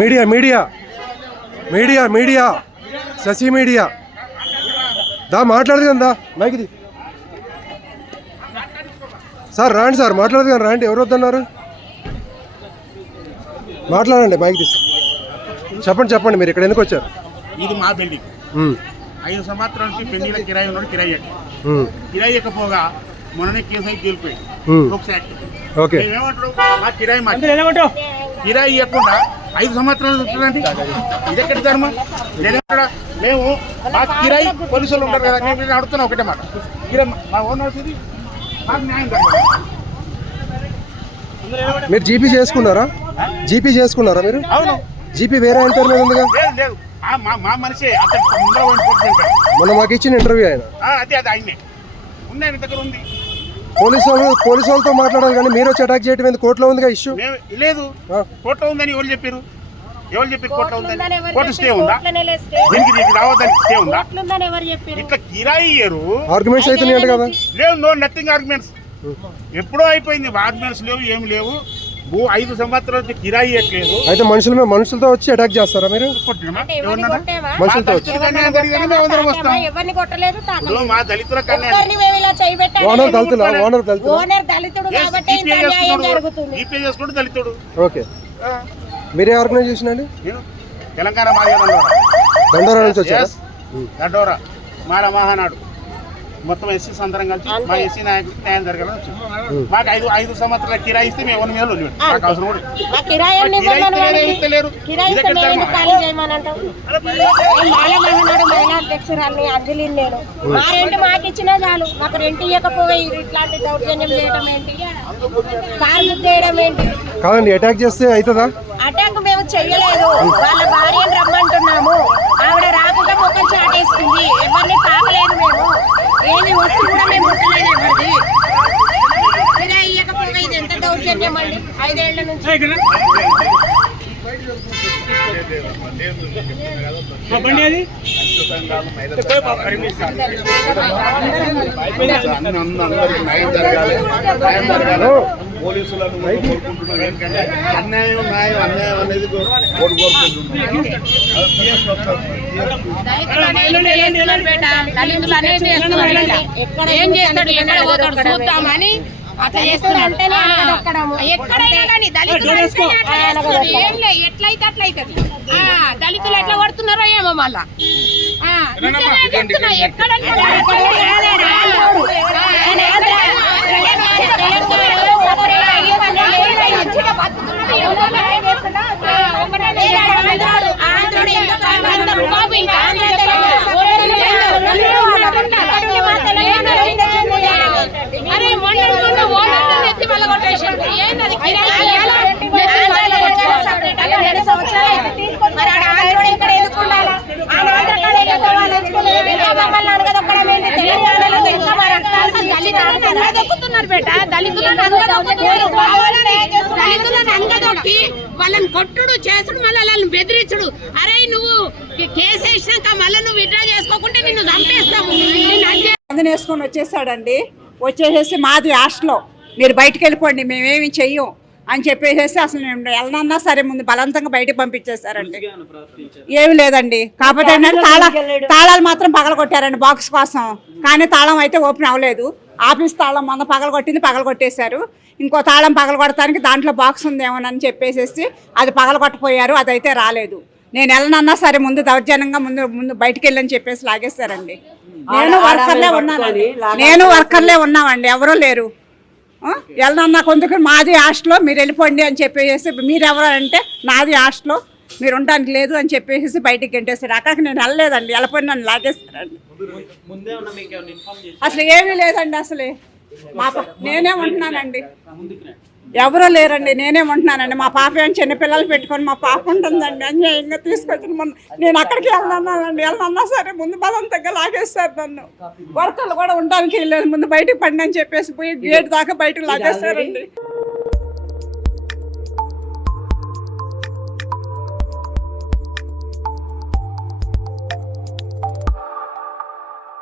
Media media media media Sashi media దా మాట్లాడదు కదా మైక్ది సార్ రాండి సార్ మాట్లాడదు కానీ రాండి. ఎవరు వద్దన్నారు? మాట్లాడండి మైక్ తీసి చెప్పండి చెప్పండి. మీరు ఇక్కడ ఎందుకు వచ్చారు? ఇది మా బిల్డింగ్. 5 సంవత్సరాల నుంచి పెళ్లిల కిరాయి ఉన్నాడు. కిరాయి ఎక్కపోగా మొన్ననే కేసు అయితే తేలిపోయింది. ఓకే ఏమంటారు? మా కిరాయి కిరాయి ఇవ్వకుండా 5 సంవత్సరాలు ఉంటుందండి. ఇది ఎక్కడి ధర్మం? మేము మా కిరాయి పోలీసులు ఉంటారు కదా, నేను అడుగుతున్నా ఒకటే మాట. కిరాయి మా ఓనర్ అవుతుంది, మాకు న్యాయం జరగాలి. మీరు జీపీ చేసుకున్నారా? జీపీ చేసుకున్నారా మీరు? అవును. జీపీ వేరే ఆయన పేరు మీద ఉందిగా? లేదు మా మనిషి అక్కడ ముందర మొన్న మాకు ఇచ్చిన ఇంటర్వ్యూ ఆయన. అదే ఆయనే ఉంది, ఆయన దగ్గర ఉంది. పోలీసు వాళ్ళతో మాట్లాడాలి కానీ మీరు వచ్చి అటాక్ చేయడం ఎందుకు? కోర్టులో ఉందిగా ఇష్యూ. లేదు, కోర్టులో ఉందని ఎవరు చెప్పారు? కోర్టులో ఉందని? కోర్టు స్టే ఉందా? దీనికి రావద్దని స్టే ఉందా? ఇట్లా కిరాయి ఇయ్యరు. ఆర్గ్యుమెంట్స్ అయితే కదా? లేవు, నో నథింగ్ ఆర్గ్యుమెంట్స్. ఎప్పుడో అయిపోయింది. ఆర్గ్యుమెంట్స్ లేవు, ఏమి లేవు. 5 సంవత్సరాల నుంచి కిరాయి ఇవ్వట్లేదు. అయితే మనుషులతో వచ్చి అటాక్ చేస్తారా మీరు? మనుషులతో వచ్చి మా దళితుల చేసుకుంటూ దళితుడు. ఓకే, మీరే ఆర్గనైజేషన్ అండి? తెలంగాణ దండోరా నుంచి వచ్చారా? దండోరా మాల మహానాడు మొత్తం ఎస్సీస్ అందరం కలిసి మా ఎస్సీ నాయకుడికి న్యాయం జరగాలని వచ్చాం. మాకు 5 సంవత్సరాల కిరాయి ఇస్తే మేము 1 మీద మాకు అవసరం కూడా అధ్యక్షురాన్ని అంజలి నేను మా రెంట్ మాకు ఇచ్చినా చాలు. మాకు రెంట్ ఇవ్వకపోయి ఇట్లాంటి దౌర్జన్యం చేయడం ఏంటి, కార్ బుక్ చేయడం ఏంటి? కాదండి, అటాక్ చేస్తే అవుతుందా? అటాక్ మేము చెయ్యలేదు. వాళ్ళ భార్యను రమ్మంటున్నాము. ఆవిడ రాకుండా ముఖం చాటేస్తుంది. ఎవరిని తాకలేదు. మేము ఏమి వస్తు కూడా మేము ముట్టలేదు ఎవరిది. ఇలా ఇవ్వకపోగా ఇది ఎంత దౌర్జన్యం అండి? 5 ఏళ్ల నుంచి పోలీసులను కోరుకుంటున్నాం. ఏంటంటే అన్యాయం అన్యాయం అనేది ఏం చేస్తాడు, ఎక్కడ పోతాడు చూద్దామని అట్లా చేస్తున్నాడు. ఎక్కడైనా కానీ దళితులు ఎట్లయితే అట్లయితుంది. దళితులు ఎట్లా పడుతున్నారో ఏమో మళ్ళా ఎక్కడ దళితులను అంగదొక్కి వాళ్ళని కొట్టుడు చేసుడు, మళ్ళీ వాళ్ళని బెదిరించుడు. అరే నువ్వు కేసు వేసినాక మళ్ళీ నువ్వు విత్డ్రా చేసుకోకుంటే నిన్ను చంపేస్తాము. వేసుకొని వచ్చేసాడండి. వచ్చేసేసి మాది హాస్టల్లో మీరు బయటకు వెళ్ళిపోండి, మేమేమి చెయ్యం అని చెప్పేసి అసలు నేను వెళ్ళనన్నా సరే ముందు బలవంతంగా బయటకు పంపించేశారండి. ఏమి లేదండి, కాకపోతే తాళాలు మాత్రం పగలగొట్టారండి బాక్స్ కోసం. కానీ తాళం అయితే ఓపెన్ అవ్వలేదు. ఆఫీస్ తాళం మొన్న పగలగొట్టేశారు. ఇంకో తాళం పగలగొడటానికి దాంట్లో బాక్స్ ఉందేమోనని చెప్పేసి అది పగలగొట్టపోయారు. అదైతే రాలేదు. నేను వెళ్ళనన్నా సరే ముందు దౌర్జన్యంగా ముందు బయటకు వెళ్ళని చెప్పేసి లాగేశారండి. నేను వర్కర్లే ఉన్నామండి, ఎవరూ లేరు. వెళ్ళనన్నా కొంచెం మాది హాస్టల్లో మీరు వెళ్ళిపోండి అని చెప్పేసి, మీరు ఎవరంటే నాది హాస్టల్లో మీరు ఉండడానికి లేదు అని చెప్పేసి బయటికి గంటేస్తారు. అక్కడికి నేను వెళ్ళలేదండి, వెళ్ళిపోయి నన్ను లాగేస్తారండి. అసలు ఏమీ లేదండి. అసలు నేనే ఉంటున్నానండి, ఎవరో లేరండి, నేనే ఉంటున్నానండి. మా పాప ఏమో చిన్నపిల్లలు పెట్టుకొని మా పాప ఉంటుందండి. అన్యాయంగా తీసుకొచ్చిన నేను అక్కడికి వెళ్ళనన్నా సరే ముందు బలంతంగా లాగేస్తారు నన్ను. వర్కర్లు కూడా ఉండడానికి వెళ్ళలేదు. ముందు బయటకు పండి అని చెప్పేసి పోయి గేట్ దాకా బయటకు లాగేస్తారండి.